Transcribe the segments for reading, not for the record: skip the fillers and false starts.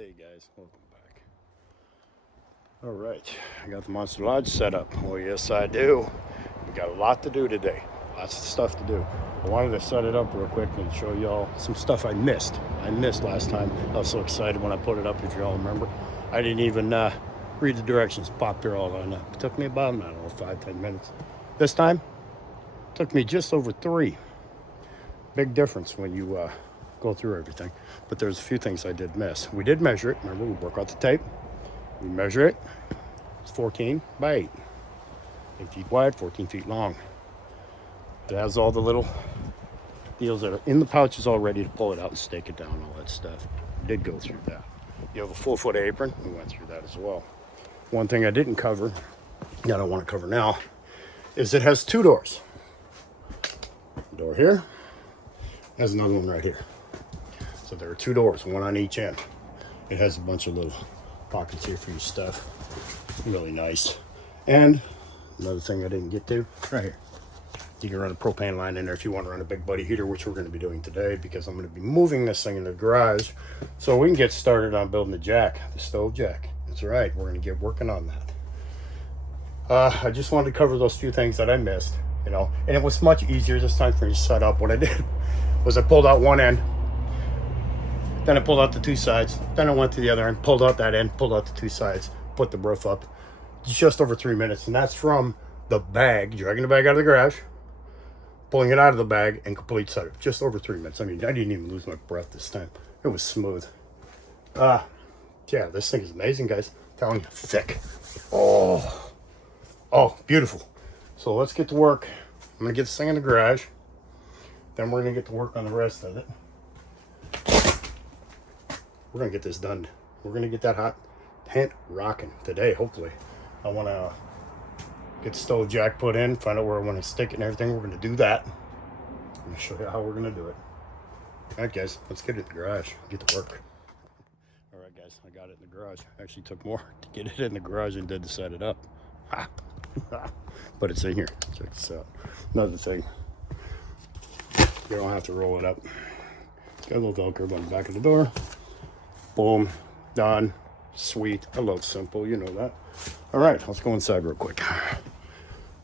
Hey guys, welcome back. All right, I got the Monster Lodge set up. Oh yes I do. We got a lot to do today. Lots of stuff to do. I wanted to set it up real quick and show y'all some stuff I missed. I missed last time. I was so excited when I put it up, if y'all remember. I didn't even read the directions, popped her all on up. It took me about, I don't know, 5-10 minutes. This time, it took me just over 3. Big difference when you go through everything. But there's a few things I did miss. We did measure it. Remember, we broke out the tape. We measure it. It's 14 by 8. 8 feet wide, 14 feet long. It has all the little deals that are in the pouches all ready to pull it out and stake it down, all that stuff. We did go through that. You have a full foot apron. We went through that as well. One thing I didn't cover, that I want to cover now, is it has 2 doors. Door here. There's another one right here. So there are 2 doors, one on each end. It has a bunch of little pockets here for your stuff. Really nice. And another thing I didn't get to, right here. You can run a propane line in there if you want to run a big buddy heater, which we're going to be doing today because I'm going to be moving this thing in the garage so we can get started on building the jack, the stove jack. That's right, we're going to get working on that. I just wanted to cover those few things that I missed, you know, and it was much easier this time for me to set up. What I did was I pulled out one end, then I pulled out the 2 sides, then I went to the other end, pulled out that end, pulled out the 2 sides, put the roof up. Just over 3 minutes, and that's from the bag, dragging the bag out of the garage, pulling it out of the bag, and complete setup. Just over 3 minutes. I mean, I didn't even lose my breath this time. It was smooth. Yeah, this thing is amazing, guys. I'm telling you, thick. Oh, beautiful. So let's get to work. I'm gonna get this thing in the garage. Then we're gonna get to work on the rest of it. We're gonna get this done. We're gonna get that hot tent rocking today, hopefully. I wanna get the stove jack put in, find out where I want to stick it and everything. We're gonna do that. I'm gonna show you how we're gonna do it. All right, guys, let's get it in the garage. Get to work. All right, guys, I got it in the garage. Actually took more to get it in the garage than did to set it up. But it's in here. Check this out. Another thing. You don't have to roll it up. It's got a little Velcro on the back of the door. Boom. Done. Sweet. I love simple. You know that. All right, let's go inside real quick.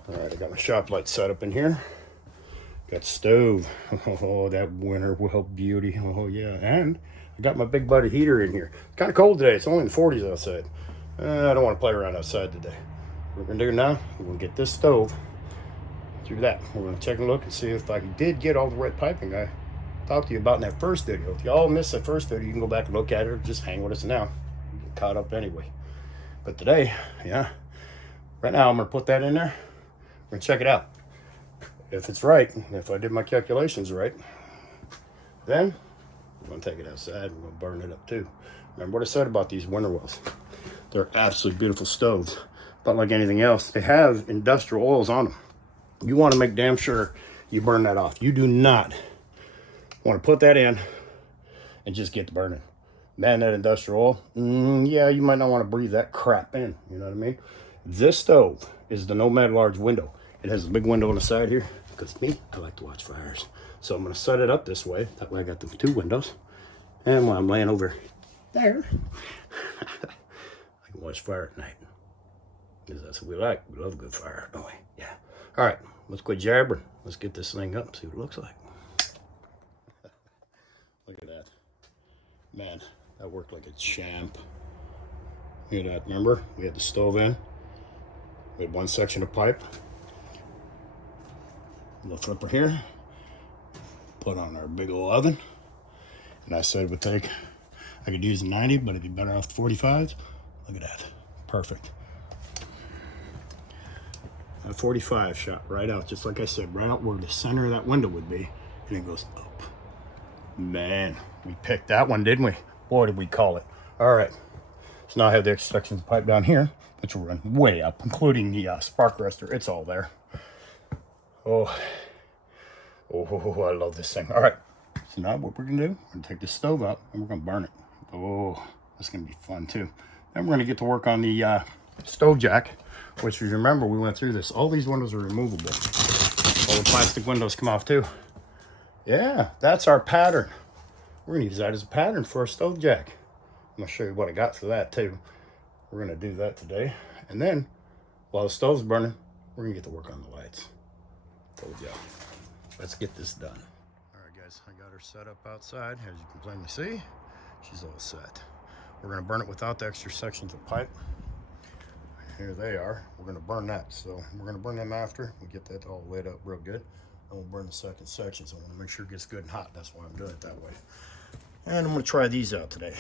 All right, I got my shop light set up in here. Got the stove. Oh, that winter well beauty. Oh, yeah. And I got my big buddy heater in here. It's kind of cold today. It's only in the 40s outside. I don't want to play around outside today. What we're going to do now, we're going to get this stove through that. We're going to take a look and see if I did get all the red piping I talked to you about in that first video. If y'all missed that first video, you can go back and look at it or just hang with us now. You get caught up anyway. But today, yeah, right now I'm going to put that in there. We're going to check it out. If it's right, if I did my calculations right, then we're going to take it outside. We're going to burn it up too. Remember what I said about these winter wells. They're absolutely beautiful stoves. But like anything else, they have industrial oils on them. You want to make damn sure you burn that off. You do not want to put that in and just get to burning. Man, that industrial oil, yeah, you might not want to breathe that crap in. You know what I mean? This stove is the Nomad large window. It has a big window on the side here because me, I like to watch fires. So I'm going to set it up this way. That way I got the 2 windows. And while I'm laying over there, I can watch fire at night. Because that's what we like. We love a good fire, don't we? Yeah. All right, let's quit jabbering. Let's get this thing up and see what it looks like. Look at that. Man, that worked like a champ. Look at that, remember? We had the stove in. We had one section of pipe. Little flipper here. Put on our big old oven. And I said it would take, I could use a 90, but it'd be better off 45s. Look at that. Perfect. A 45 shot right out, just like I said, right out where the center of that window would be. And it goes up. Man, we picked that one, didn't we? Boy, did we call it. All right. So now I have the extra sections of pipe down here, which will run way up, including the spark arrestor. It's all there. Oh, I love this thing. All right. So now what we're going to do, we're going to take this stove out and we're going to burn it. Oh, that's going to be fun too. Then we're going to get to work on the stove jack, which, if you remember, we went through this. All these windows are removable. All the plastic windows come off too. Yeah, that's our pattern. We're going to use that as a pattern for our stove jack. gonna show you what I got for that too. We're gonna do that today. And then, while the stove's burning, we're gonna get to work on the lights. Told ya. Let's get this done. All right, guys, I got her set up outside. As you can plainly see, she's all set. We're gonna burn it without the extra sections of pipe. Here they are. We're gonna burn that. So we're gonna burn them after we get that all lit up real good. And we'll burn the second section. So I wanna make sure it gets good and hot. That's why I'm doing it that way. And I'm gonna try these out today.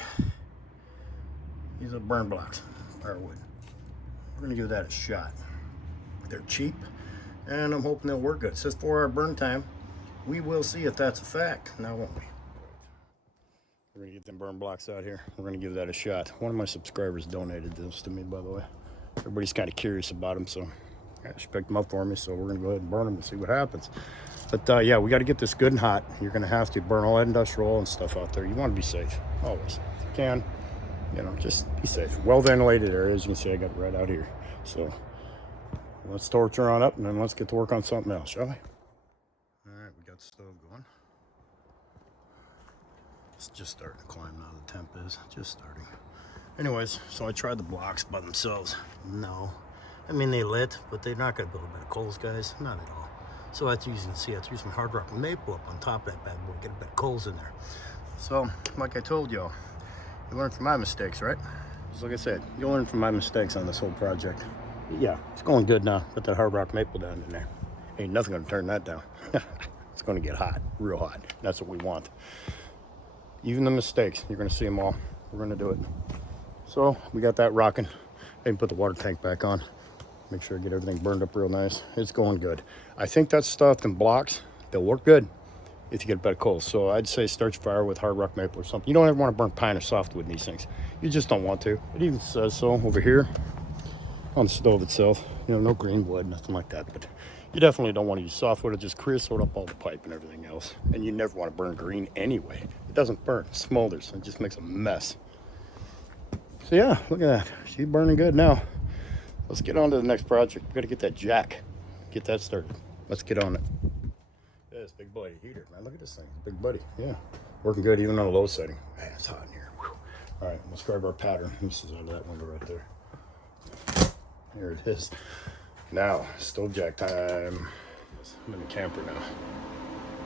These are burn blocks, firewood. We're gonna give that a shot. They're cheap, and I'm hoping they'll work good. It says 4-hour burn time. We will see if that's a fact, now won't we? We're gonna get them burn blocks out here. We're gonna give that a shot. One of my subscribers donated this to me, by the way. Everybody's kind of curious about them, so she picked them up for me. So we're gonna go ahead and burn them and see what happens. But yeah, we got to get this good and hot. You're gonna have to burn all that industrial oil and stuff out there. You want to be safe, always. If you can, you know, just be safe. Well ventilated area, as you can see, I got it right out here. So let's torch her on up, and then let's get to work on something else, shall we? All right, we got the stove going. It's just starting to climb now, the temp is just starting. Anyways, so I tried the blocks by themselves. No. I mean, they lit, but they're not going to build a bed of coals, guys. Not at all. So that's, you can see, I threw some hard rock maple up on top of that bad boy, get a bed of coals in there. So, like I told y'all, you learn from my mistakes, right? Just like I said, you'll learn from my mistakes on this whole project. Yeah, it's going good now. Put that hard rock maple down in there. Ain't nothing gonna turn that down. It's gonna get hot, real hot. That's what we want. Even the mistakes, you're gonna see them all. We're gonna do it. So we got that rocking. I even put the water tank back on. Make sure I get everything burned up real nice. It's going good. I think that stuff and blocks, they'll work good if you get a bed of coals. So I'd say start your fire with hard rock maple or something. You don't ever want to burn pine or softwood in these things. You just don't want to. It even says so over here on the stove itself. You know, no green wood, nothing like that. But you definitely don't want to use softwood. It just creosote up all the pipe and everything else. And you never want to burn green anyway. It doesn't burn, it smolders. It just makes a mess. So yeah, look at that. She's burning good now. Let's get on to the next project. We got to get that jack. Get that started. Let's get on it. Yeah, it's big buddy heater, man. Look at this thing. Big buddy. Yeah. Working good even on a low setting. Man, it's hot in here. Whew. All right, let's grab our pattern. This is out of that window right there. Here it is. Now, stove jack time. I'm in the camper now.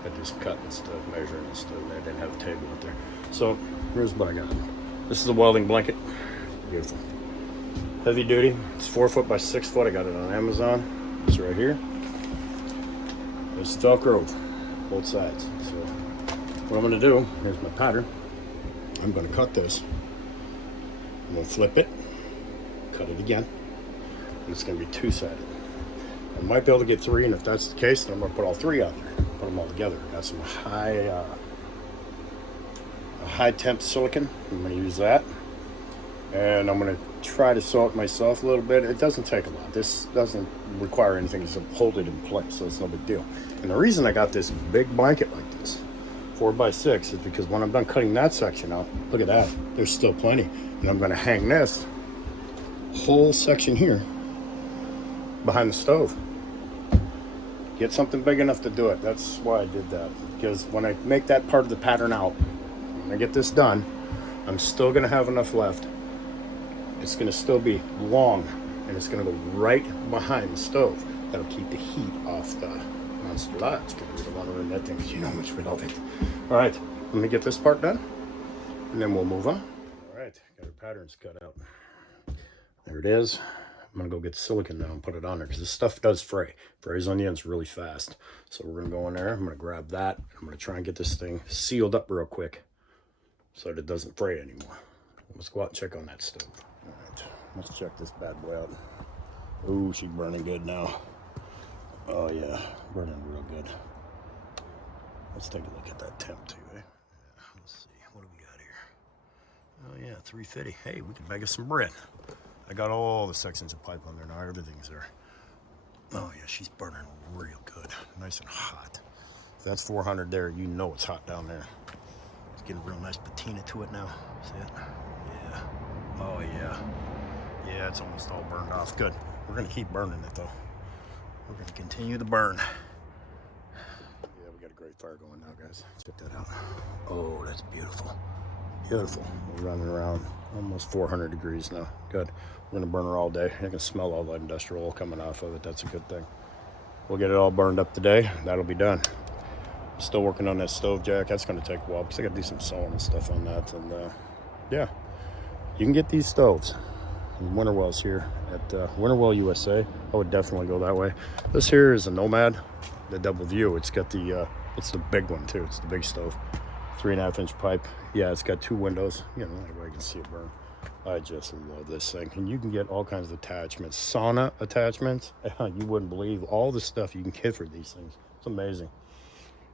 I do some cutting and stuff, measuring and stuff. I didn't have a table out there. So, here's what I got. This is a welding blanket. Beautiful. Heavy duty. It's 4 foot by 6 foot. I got it on Amazon. It's right here. It's Velcro, both sides. So what I'm going to do, here's my pattern. I'm going to cut this. I'm going to flip it, cut it again, and it's going to be 2-sided. I might be able to get 3, and if that's the case, then I'm going to put all 3 out there. Put them all together. Got some high temp silicon. I'm going to use that. And I'm going to try to sew it myself a little bit. It doesn't take a lot. This doesn't require anything to hold it in place, so it's no big deal. And the reason I got this big blanket like this, 4 by 6, is because when I'm done cutting that section out, look at that, there's still plenty. And I'm going to hang this whole section here behind the stove. Get something big enough to do it. That's why I did that. Because when I make that part of the pattern out, when I get this done, I'm still going to have enough left. It's going to still be long, and it's going to go right behind the stove. That'll keep the heat off the Monster Lodge, because we don't want to run that thing, because you know how much we love it. All right, let me get this part done, and then we'll move on. All right, got our patterns cut out. There it is. I'm going to go get the silicone now and put it on there, because this stuff does fray. Frays on the ends really fast. So we're going to go in there. I'm going to grab that. I'm going to try and get this thing sealed up real quick so that it doesn't fray anymore. Let's go out and check on that stove. All right, let's check this bad boy out. Ooh, she's burning good now. Oh yeah, burning real good. Let's take a look at that temp too, eh? Yeah, let's see, what do we got here? Oh yeah, 350. Hey, we can bag us some bread. I got all the sections of pipe on there now, everything's there. Oh yeah, she's burning real good, nice and hot. If that's 400 there, you know it's hot down there. It's getting a real nice patina to it now. See it? Yeah. Oh yeah. Yeah, it's almost all burned off. Good. We're gonna keep burning it though. We're gonna continue the burn. Yeah, we got a great fire going now, guys. Check that out. Oh, that's beautiful. Beautiful. We're running around almost 400 degrees now. Good. We're going to burn her all day. You can smell all that industrial oil coming off of it. That's a good thing. We'll get it all burned up today. That'll be done. Still working on that stove jack. That's going to take a while because I got to do some sewing and stuff on that. And yeah, you can get these stoves in Winterwell's here at Winterwell USA. I would definitely go that way. This here is a Nomad, the double view. It's got the it's the big one too. It's the big stove, 3.5-inch pipe. Yeah, it's got 2 windows. You know, that way I can see it burn. I just love this thing. And you can get all kinds of attachments, sauna attachments. You wouldn't believe all the stuff you can get for these things. It's amazing.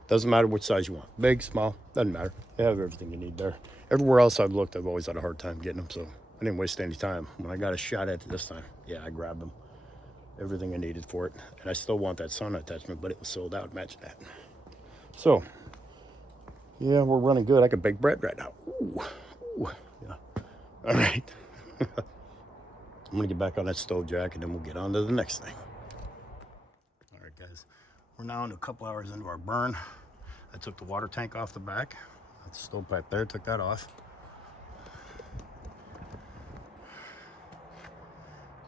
Doesn't matter which size you want. Big, small, doesn't matter. They have everything you need there. Everywhere else I've looked, I've always had a hard time getting them, so I didn't waste any time. When I got a shot at it this time, yeah, I grabbed them. Everything I needed for it. And I still want that sauna attachment, but it was sold out. Match that. So, yeah, we're running good. I can bake bread right now. Ooh, ooh, yeah. All right. I'm going to get back on that stove jack, and then we'll get on to the next thing. All right, guys. We're now a couple hours into our burn. I took the water tank off the back. That's the stovepipe there. Took that off.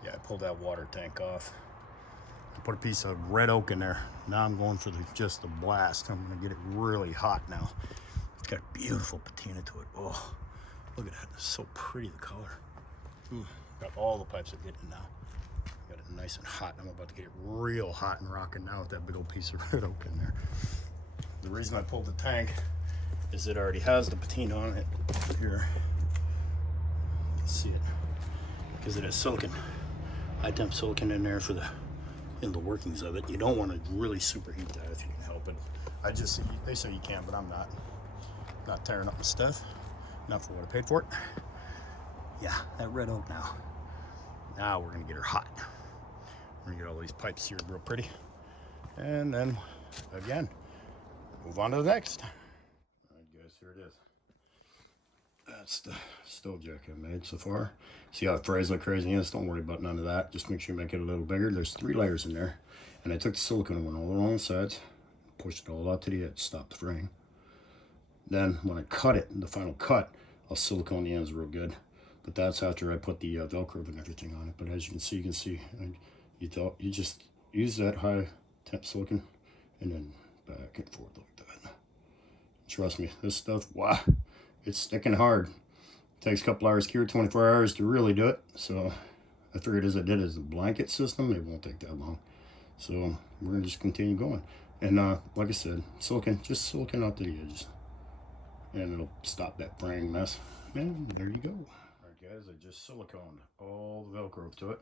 Yeah, I pulled that water tank off. I put a piece of red oak in there. Now I'm going for just the blast. I'm going to get it really hot now. It's got a beautiful patina to it. Oh, look at that. It's so pretty, the color. Got all the pipes are getting now. Got it nice and hot. I'm about to get it real hot and rocking now with that big old piece of red oak in there. The reason I pulled the tank is it already has the patina on it here. You can see it because it has silicon, high temp silicon in there for in the workings of it. You don't want to really superheat that if you can help it. They say you can, but I'm not tearing up my stuff. Not for what I paid for it. Yeah, that red oak now. Now we're gonna get her hot. We're gonna get all these pipes seared real pretty. And then, again, move on to the next. All right, guys, here it is. That's the stove jack I made so far. See how it frays like crazy? Yes, don't worry about none of that. Just make sure you make it a little bigger. There's 3 layers in there. And I took the silicone one all along the sides, pushed it all out to the edge, stopped the fraying. Then when I cut it, the final cut, I'll silicone the ends real good. But that's after I put the Velcro and everything on it. But as you can see, you just use that high temp silicone and then back and forth like that. Trust me, this stuff, wow, it's sticking hard. It takes a couple hours cure, 24 hours to really do it. So I figured as I did as a blanket system, it won't take that long. So we're gonna just continue going. And like I said, silicone, just silicone out to the edges. And it'll stop that fraying mess. And there you go. Guys, I just siliconed all the Velcro to it.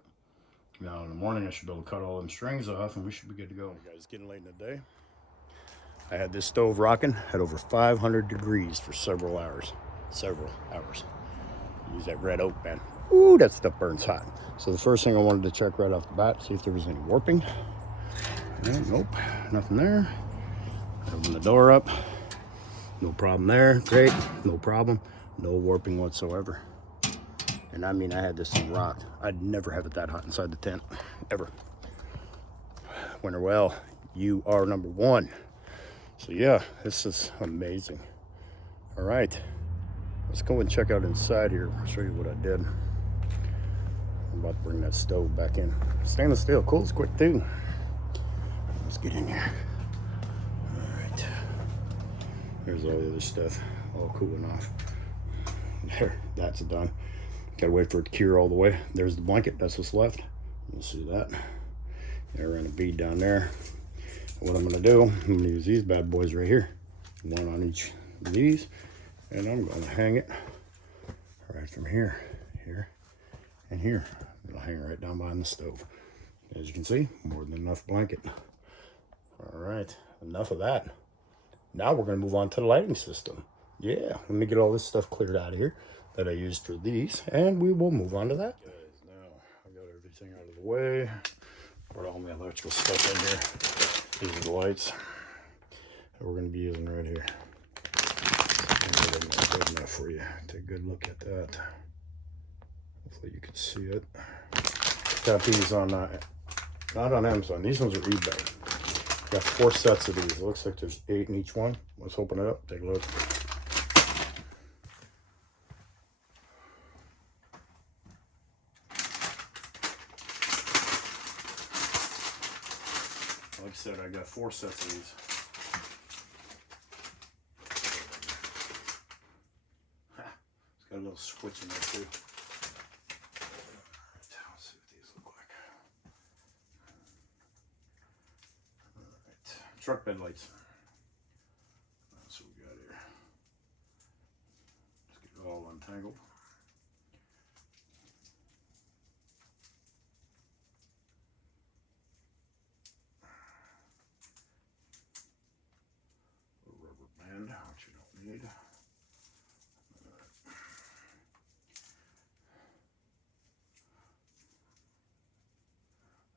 Now in the morning I should be able to cut all them strings off and we should be good to go. Guys, getting late in the day. I had this stove rocking at over 500 degrees for several hours. Use that red oak, man. Ooh, that stuff burns hot. So the first thing I wanted to check right off the bat, see if there was any warping. And nope, nothing there. Open the door up. No problem there. Great, no problem. No warping whatsoever. And I mean, I had this thing rocked. I'd never have it that hot inside the tent, ever. Winterwell, you are number 1. So yeah, this is amazing. All right, let's go and check out inside here. I'll show you what I did. I'm about to bring that stove back in. Stainless steel, cools quick too. Let's get in here. All right, there's all the other stuff, all cooling off. There, that's done. Gotta wait for it to cure all the way. There's the blanket, that's what's left. You'll see that. I ran a bead down there. What I'm gonna do, I'm gonna use these bad boys right here. One on each of these. And I'm gonna hang it right from here, and here. It'll hang right down behind the stove. As you can see, more than enough blanket. All right, enough of that. Now we're gonna move on to the lighting system. Yeah, let me get all this stuff cleared out of here that I used for these, and we will move on to that. Guys, now I got everything out of the way. Put all my electrical stuff in here. These are the lights that we're going to be using right here. Good enough for you. Take a good look at that. Hopefully you can see it. Got these on, not on Amazon. These ones are eBay. Got 4 sets of these. It looks like there's 8 in each one. Let's open it up. Take a look. said, I got 4 sets of these. It's got a little switch in there too. Let's see what these look like. Alright, truck bed lights. That's what we got here. Let's get it all untangled. A rubber band, which you don't need.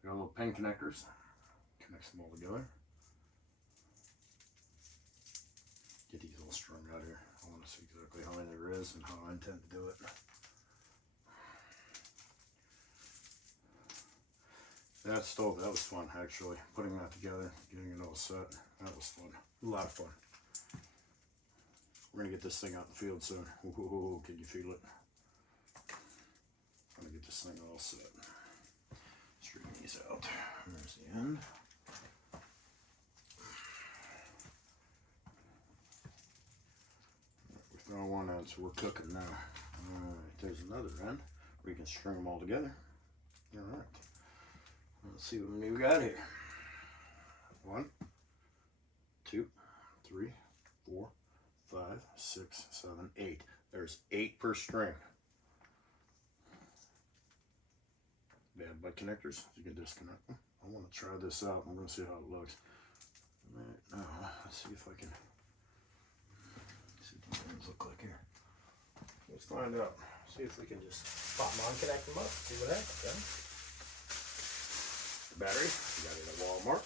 Got little pin connectors, connects them all together. Get these all strung out here. I want to see exactly how many there is and how I intend to do it. That stove, that was fun actually. Putting that together, getting it all set, that was fun. A lot of fun. We're gonna get this thing out in the field soon. Ooh, can you feel it? I'm gonna get this thing all set. Straighten these out. There's the end. We throw one out, so we're cooking now. Alright, there's another end where you can string them all together. Alright. Let's see what we got here. 1, 2, 3, 4, 5, 6, 7, 8. There's 8 per string. Bad butt connectors, you can disconnect them. I want to try this out. I'm going to see how it looks. Right now, let's see if I can see what these things look like here. Let's find out. See if we can just pop them on, connect them up, see what happens. Yeah? The battery, we got it at Walmart.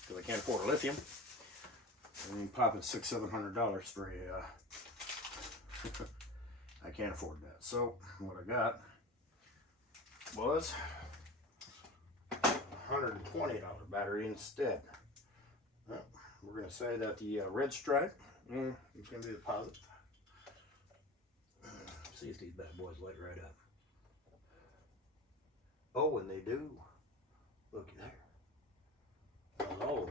Because I can't afford a lithium. I mean, popping $600–700 for a. I can't afford that. So what I got was $120 battery instead. Well, we're going to say that the red stripe is going to be the positive. See if these bad boys light right up. Oh, and they do. Looky there. Oh,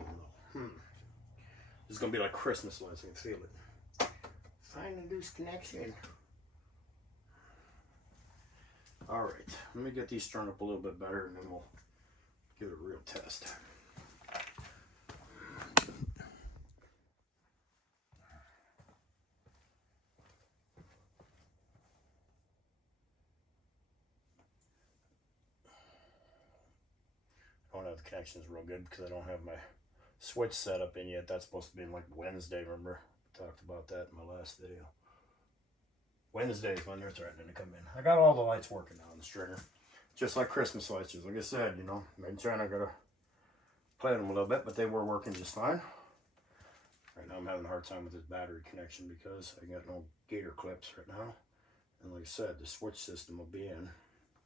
This is going to be like Christmas lights. You can feel it. Find a loose connection. All right, let me get these strung up a little bit better and then we'll give it a real test. I don't have the connections real good because I don't have my switch set up in yet. That's supposed to be in like Wednesday, remember? We talked about that in my last video. Wednesday is when they're threatening to come in. I got all the lights working now on the stringer. Just like Christmas lights. Just like I said, you know, maybe trying to go to play with them a little bit, but they were working just fine. Right now I'm having a hard time with this battery connection because I got no gator clips right now. And like I said, the switch system will be in.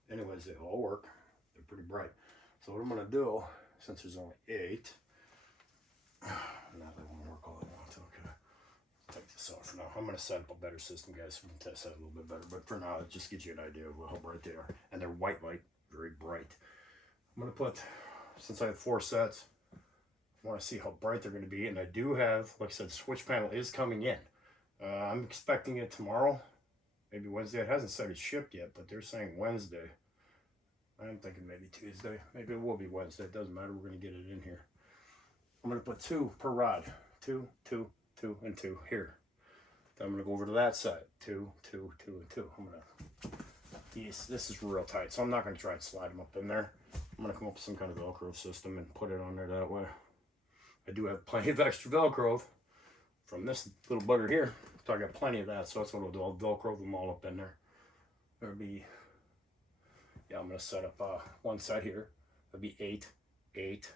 Anyways, they all work. They're pretty bright. So what I'm going to do, since there's only 8, now they won't work all at once. Okay. Take this off for now. I'm going to set up a better system, guys, so we can test that a little bit better. But for now, it just gives you an idea of how bright they are. And they're white light, very bright. I'm going to put, since I have 4 sets, I want to see how bright they're going to be. And I do have, like I said, the switch panel is coming in. I'm expecting it tomorrow, maybe Wednesday. It hasn't said it's shipped yet, but they're saying Wednesday. I'm thinking maybe Tuesday. Maybe it will be Wednesday. It doesn't matter. We're going to get it in here. I'm going to put 2 per rod. 2, 2, 2, and 2 here. Then I'm going to go over to that side. 2, 2, 2, and 2. I'm going to... Yes, this is real tight, so I'm not going to try and slide them up in there. I'm going to come up with some kind of Velcro system and put it on there that way. I do have plenty of extra Velcro from this little bugger here. So I got plenty of that, so that's what I'll do. I'll Velcro them all up in there. There'll be... Yeah, I'm going to set up one side here. That'll be 8, 8.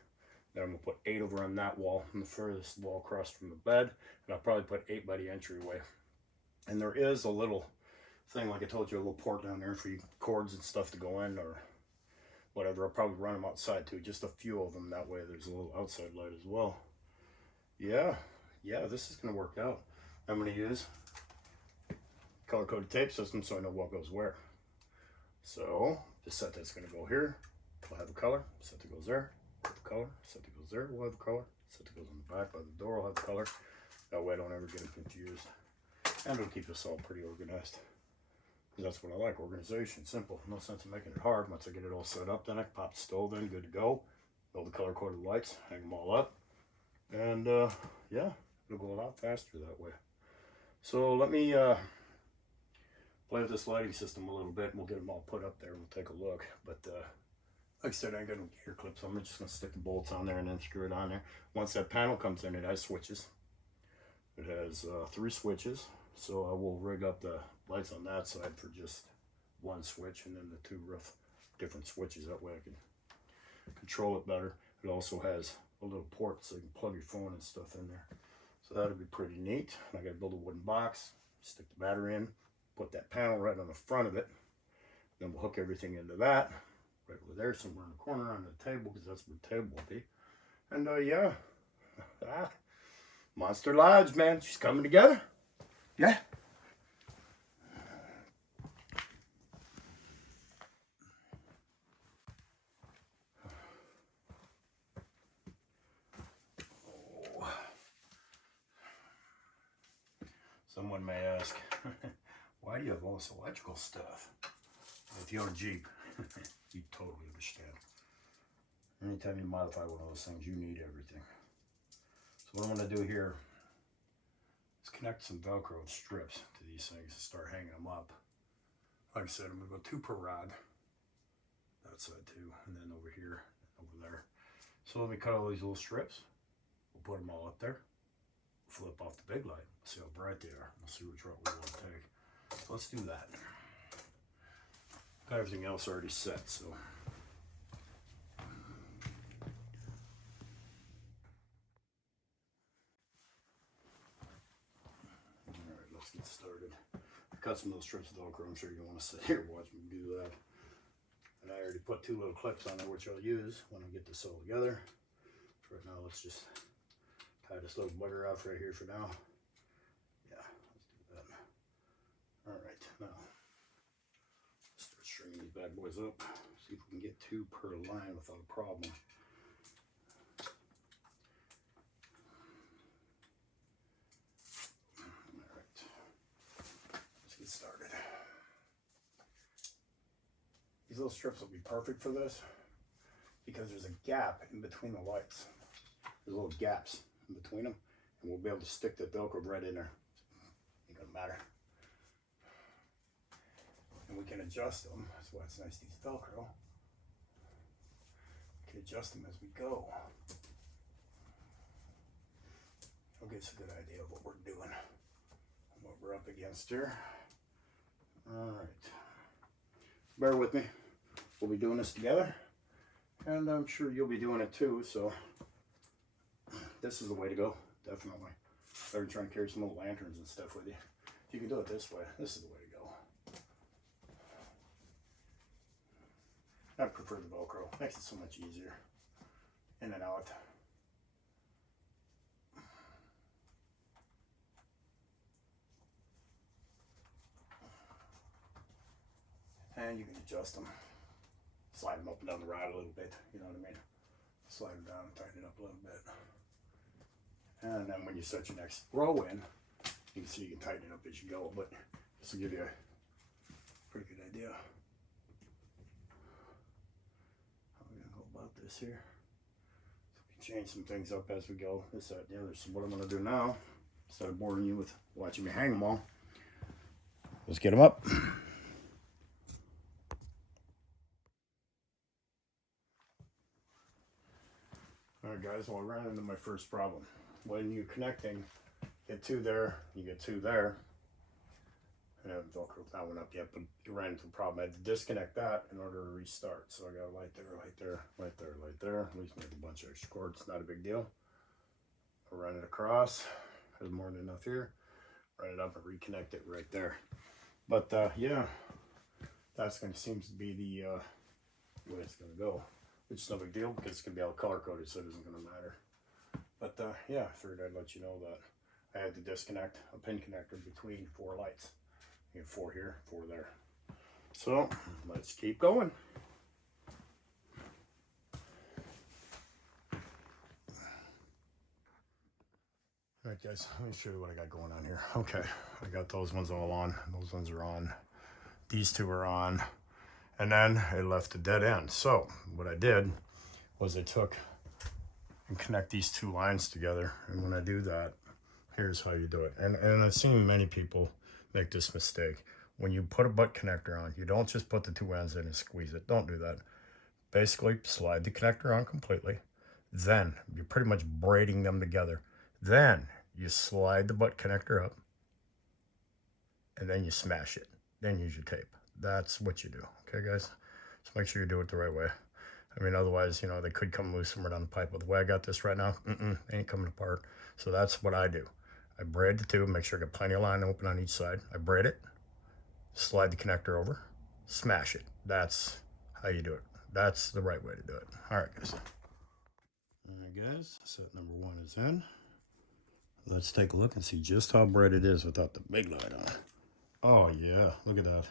Then I'm going to put 8 over on that wall, on the furthest wall across from the bed. And I'll probably put 8 by the entryway. And there is a little thing, like I told you, a little port down there for your cords and stuff to go in or whatever. I'll probably run them outside too, just a few of them. That way there's a little outside light as well. Yeah, this is going to work out. I'm going to use color-coded tape system so I know what goes where. So, the set that's going to go here, will have a color. Set that goes there, put the color. Set that goes there, we'll have the color. Set that goes on the back by the door, we'll have the color. That way I don't ever get them confused. And it'll keep us all pretty organized. Because that's what I like, organization, simple. No sense in making it hard. Once I get it all set up, then I can pop the stove in, good to go. Build the color-coded lights, hang them all up. And yeah, it'll go a lot faster that way. So let me play with this lighting system a little bit, and we'll get them all put up there and we'll take a look. But like I said, I ain't got no gear clips, so I'm just gonna stick the bolts on there and then screw it on there. Once that panel comes in, it has switches. It has 3 switches, so I will rig up the lights on that side for just 1 switch, and then the 2 rough different switches. That way I can control it better. It also has a little port so you can plug your phone and stuff in there. So that'll be pretty neat. I gotta build a wooden box, stick the battery in, put that panel right on the front of it. Then we'll hook everything into that, right over there, somewhere in the corner on the table, because that's where the table will be. And yeah, Monster Lodge, man, she's coming together. Yeah. Someone may ask, why do you have all this electrical stuff? If you own a Jeep, you totally understand. Anytime you modify one of those things, you need everything. So what I'm going to do here is connect some Velcro strips to these things and start hanging them up. Like I said, I'm going to go 2 per rod. That side too, and then over here, over there. So let me cut all these little strips. We'll put them all up there. Flip off the big light. See how bright they are. We'll see which route we want to take. So let's do that. Got everything else already set, so. Alright, let's get started. I cut some of those strips of Velcro. I'm sure you don't want to sit here and watch me do that. And I already put 2 little clips on there, which I'll use when I get this all together. So right now, let's just tie this little bugger off right here for now. Yeah, let's do that. Alright, now start stringing these bad boys up. See if we can get 2 per line without a problem. Alright, let's get started. These little strips will be perfect for this because there's a gap in between the lights. There's little gaps in between them, and we'll be able to stick the Velcro right in there. It doesn't matter. And we can adjust them. That's why it's nice to use Velcro. We can adjust them as we go. It'll give us a good idea of what we're doing and what we're up against here. Alright. Bear with me. We'll be doing this together, and I'm sure you'll be doing it too, so this is the way to go, definitely. If you're trying to carry some little lanterns and stuff with you, if you can do it this way, this is the way to go. I prefer the Velcro. Makes it so much easier. In and out. And you can adjust them. Slide them up and down the rod a little bit, you know what I mean? Slide them down and tighten it up a little bit. And then when you set your next row in, you can see you can tighten it up as you go, but this will give you a pretty good idea how we're gonna go about this here. So we can change some things up as we go, this, that, and the other. So what I'm gonna do now, instead of boring you with watching me hang them all, let's get them up. Alright guys, well I ran into my first problem. When you're connecting, get 2 there, you get 2 there. I haven't Velcroed that one up yet, but you ran into a problem. I had to disconnect that in order to restart. So I got a light there, light there, light there, light there. At least made a bunch of extra cords, not a big deal. I'll run it across, there's more than enough here. Run it up and reconnect it right there. But yeah, that's going to seem to be the way it's going to go. Which is no big deal because it's going to be all color coded, so it isn't going to matter. But yeah, I figured I'd let you know that I had to disconnect a pin connector between 4 lights. You have 4 here, 4 there. So let's keep going. right, guys, let me show you what I got going on here. Okay, I got those ones all on. Those ones are on. These two are on. And then it left a dead end. So what I did was I took and connect these two lines together. And when I do that, here's how you do it. And I've seen many people make this mistake. When you put a butt connector on, you don't just put the two ends in and squeeze it. Don't do that. Basically, slide the connector on completely. Then you're pretty much braiding them together. Then you slide the butt connector up and then you smash it. Then use your tape. That's what you do. Okay, guys? Just make sure you do it the right way. I mean, otherwise, you know, they could come loose somewhere down the pipe. But the way I got this right now, they ain't coming apart. So that's what I do. I braid the tube, make sure I got plenty of line open on each side. I braid it, slide the connector over, smash it. That's how you do it. That's the right way to do it. All right, guys. All right, guys, set number 1 is in. Let's take a look and see just how bright it is without the big light on. Oh, yeah, look at that.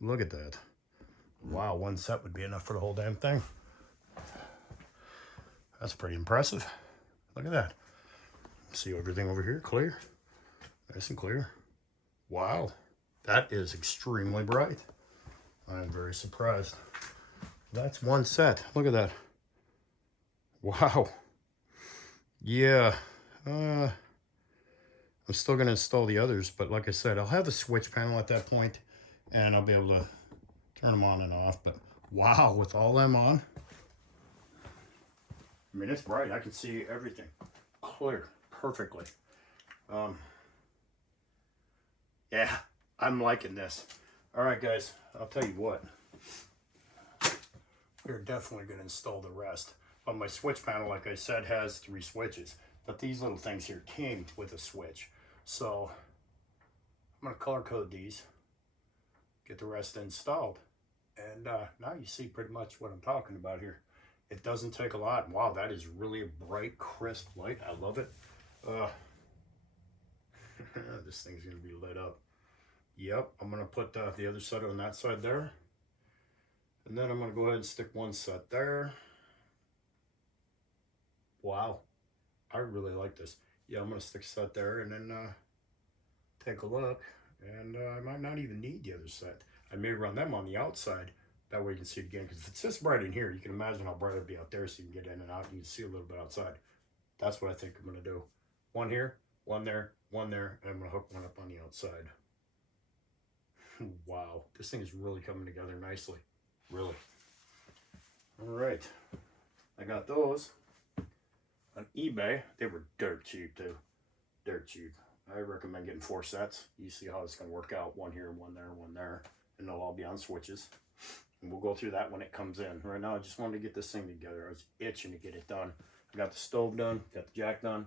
Look at that. Wow, one set would be enough for the whole damn thing. That's pretty impressive. Look at that. See everything over here, clear. Nice and clear. Wow, that is extremely bright. I'm very surprised. That's one set. Look at that. Wow. Yeah. I'm still going to install the others, but like I said, I'll have the switch panel at that point, and I'll be able to turn them on and off. But wow, with all them on, I mean, it's bright. I can see everything clear, perfectly. Yeah, I'm liking this. All right, guys, I'll tell you what. We're definitely going to install the rest. But my switch panel, like I said, has 3 switches. But these little things here came with a switch. So I'm going to color code these, get the rest installed. And now you see pretty much what I'm talking about here. It doesn't take a lot. Wow, that is really a bright, crisp light. I love it. This thing's going to be lit up. Yep, I'm going to put the other set on that side there. And then I'm going to go ahead and stick one set there. Wow, I really like this. Yeah, I'm going to stick a set there and then take a look. And I might not even need the other set. I may run them on the outside. That way you can see it again. Because if it's this bright in here, you can imagine how bright it'd be out there, so you can get in and out. You can see a little bit outside. That's what I think I'm going to do. One here, one there, and I'm going to hook one up on the outside. Wow, this thing is really coming together nicely. Really. All right. I got those on eBay. They were dirt cheap too. Dirt cheap. I recommend getting 4 sets. You see how it's going to work out. One here, one there. And they'll all be on switches. And we'll go through that when it comes in. Right now, I just wanted to get this thing together. I was itching to get it done. I got the stove done. Got the jack done.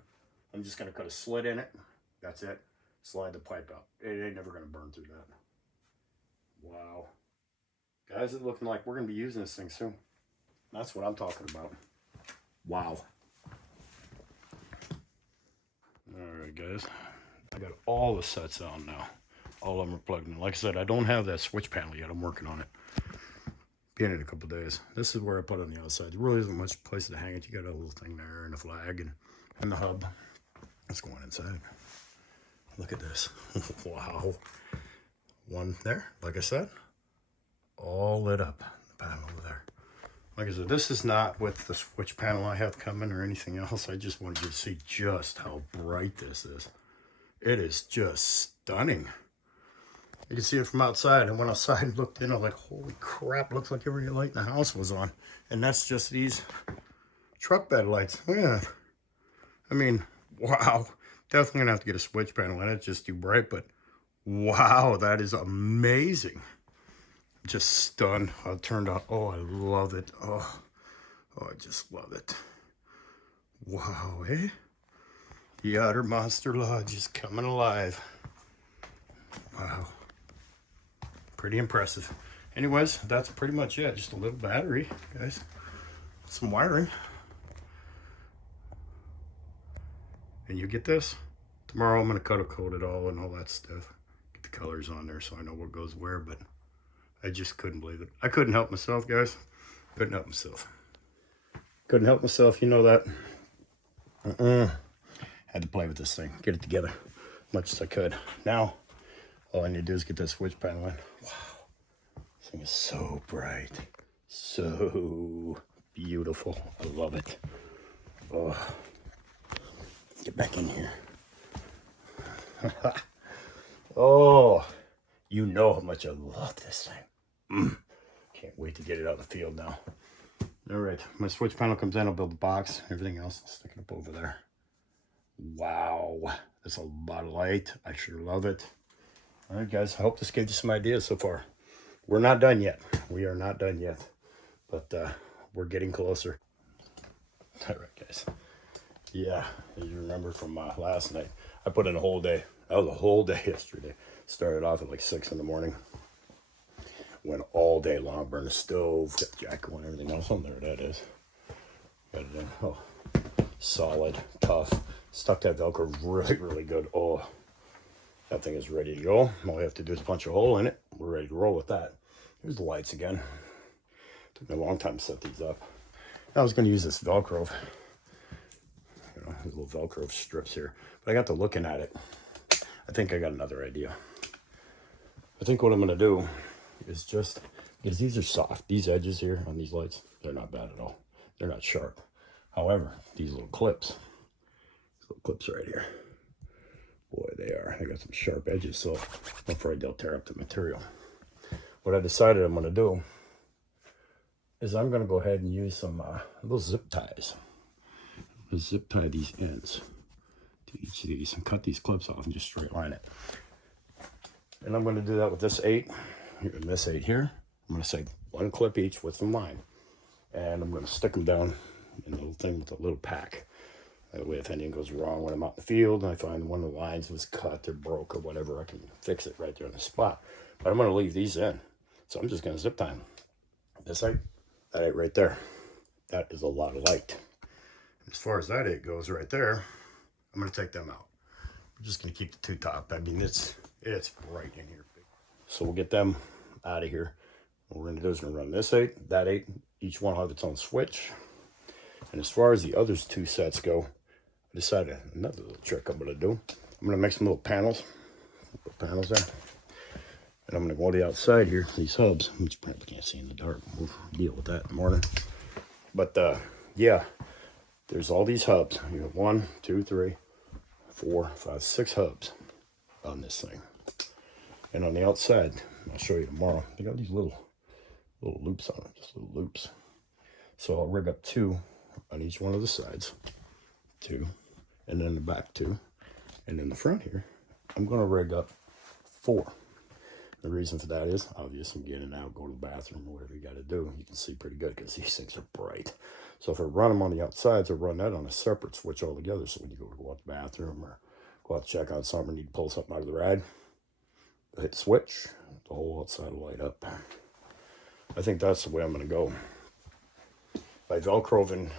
I'm just going to cut a slit in it. That's it. Slide the pipe out. It ain't never going to burn through that. Wow. Guys, it's looking like we're going to be using this thing soon. That's what I'm talking about. Wow. Alright, guys. I got all the sets on now. All of them are plugged in. Like I said, I don't have that switch panel yet. I'm working on it. Be in a couple days. This is where I put it on the outside. There really isn't much place to hang it. You got a little thing there and a flag and the hub. Let's go on inside. Look at this. Wow. One there, like I said. All lit up. The panel over there. Like I said, this is not with the switch panel I have coming or anything else. I just wanted you to see just how bright this is. It is just stunning. You can see it from outside. I went outside and looked in. I was like, holy crap, looks like every light in the house was on. And that's just these truck bed lights. Look at that. I mean, wow. Definitely going to have to get a switch panel in it. It's just too bright, but wow, that is amazing. Just stunned how it turned out. Oh, I love it. Oh, I just love it. Wow, eh? The Otter Monster Lodge is coming alive. Wow. Pretty impressive. Anyways, that's pretty much it. Just a little battery, guys. Some wiring. And you get this. Tomorrow I'm going to color code it all and all that stuff. Get the colors on there so I know what goes where, but I just couldn't believe it. I couldn't help myself, guys. Couldn't help myself. Couldn't help myself, you know that. Had to play with this thing, get it together as much as I could. Now, all I need to do is get that switch panel in. Wow, this thing is so bright, so beautiful. I love it. Oh, get back in here. Oh, you know how much I love this thing. Can't wait to get it out in the field now. All right, my switch panel comes in, I'll build the box, everything else, I'll stick it up over there. Wow, that's a lot of light. I sure love it. All right, guys, I hope this gave you some ideas so far. We're not done yet. We are not done yet, but we're getting closer. All right, guys. Yeah, as you remember from last night, I put in a whole day. That was a whole day yesterday. Started off at like 6 in the morning. Went all day long, burned the stove, got the jack going, everything else. Oh, there that is. Got it in. Oh, solid, tough. Stuck that Velcro really, really good. Oh, that thing is ready to go. All we have to do is punch a hole in it. We're ready to roll with that. Here's the lights again. Took me a long time to set these up. I was going to use this Velcro. You know, these little Velcro strips here. But I got to looking at it. I think I got another idea. I think what I'm going to do is just, because these are soft. These edges here on these lights, they're not bad at all. They're not sharp. However, these little clips right here, boy, they got some sharp edges, so I'm afraid they'll tear up the material. What I decided I'm going to do is I'm going to go ahead and use some little zip ties. Zip tie these ends to each of these and cut these clips off and just straight line it. And I'm going to do that with this 8 and this 8 here. I'm going to save 1 clip each with some line, and I'm going to stick them down in the little thing with a little pack. That way, if anything goes wrong when I'm out in the field and I find one of the lines was cut or broke or whatever, I can fix it right there on the spot. But I'm going to leave these in, so I'm just going to zip tie them. This 8, that 8 right there, that is a lot of light. As far as that 8 goes right there, I'm going to take them out. I'm just going to keep the 2 top. I mean, it's bright in here. So we'll get them out of here. What we're going to do is we're going to run this 8, that 8. Each one will have its own switch. And as far as the other 2 sets go, I decided another little trick I'm going to do. I'm going to make some little panels. There. And I'm going to go to the outside here, these hubs, which you probably can't see in the dark. We'll deal with that in the morning. But, yeah, there's all these hubs. You have 1, 2, 3, 4, 5, 6 hubs on this thing. And on the outside, I'll show you tomorrow, they got these little loops on them, just little loops. So I'll rig up 2 on each one of the sides, 2, and then the back 2. And in the front here, I'm going to rig up 4. The reason for that is, obvious, I'm getting out, go to the bathroom, or whatever you got to do. You can see pretty good because these things are bright. So if I run them on the outsides, I run that on a separate switch altogether. So when you go out the bathroom or go out to check on something, need to pull something out of the ride, hit the switch, the whole outside will light up. I think that's the way I'm going to go. By Velcroing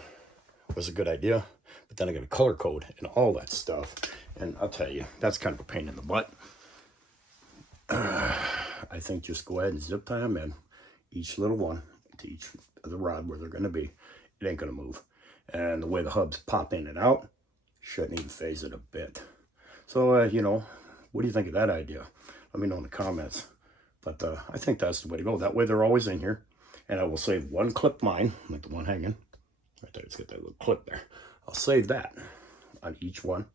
was a good idea, but then I got a color code and all that stuff. And I'll tell you, that's kind of a pain in the butt. I think just go ahead and zip tie them in, each little one, to each of the rod where they're going to be. It ain't going to move. And the way the hubs pop in and out, shouldn't even phase it a bit. So, you know, what do you think of that idea? Let me know in the comments. But I think that's the way to go. That way they're always in here. And I will save 1 clip line, like the one hanging. Right there, it's got that little clip there. I'll save that on each one.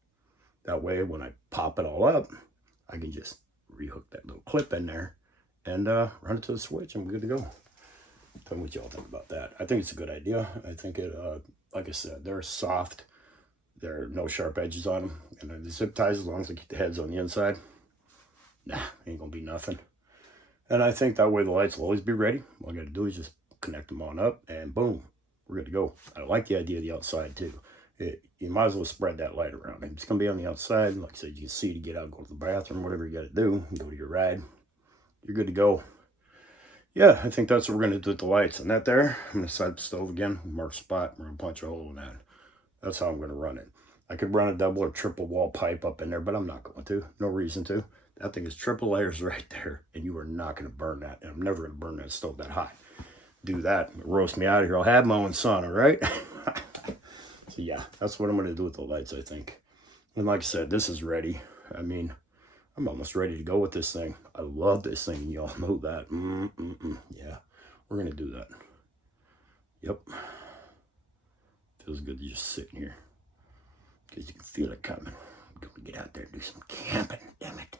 That way when I pop it all up, I can just rehook that little clip in there and run it to the switch and we're good to go. Tell me what y'all think about that. I think it's a good idea. I think it, like I said, they're soft. There are no sharp edges on them. And then the zip ties, as long as I keep the heads on the inside, nah, ain't gonna be nothing. And I think that way the lights will always be ready. All I gotta do is just connect them on up and boom, we're good to go. I like the idea of the outside too. You might as well spread that light around. It's gonna be on the outside. Like I said, you can see to get out, go to the bathroom, whatever you gotta do, go to your ride. You're good to go. Yeah, I think that's what we're gonna do with the lights. And that there, I'm gonna set the stove again, mark spot, we're gonna punch a hole in that. That's how I'm gonna run it. I could run a double or triple wall pipe up in there, but I'm not going to. No reason to. That thing is triple layers right there, and you are not going to burn that. And I'm never going to burn that stove that hot. Do that, roast me out of here. I'll have my own sauna, right? So yeah, that's what I'm going to do with the lights, I think. And like I said, this is ready. I mean, I'm almost ready to go with this thing. I love this thing. Y'all know that. Yeah, we're going to do that. Yep. Feels good to just sit here. Because you can feel it coming. I'm going to get out there and do some camping. Damn it.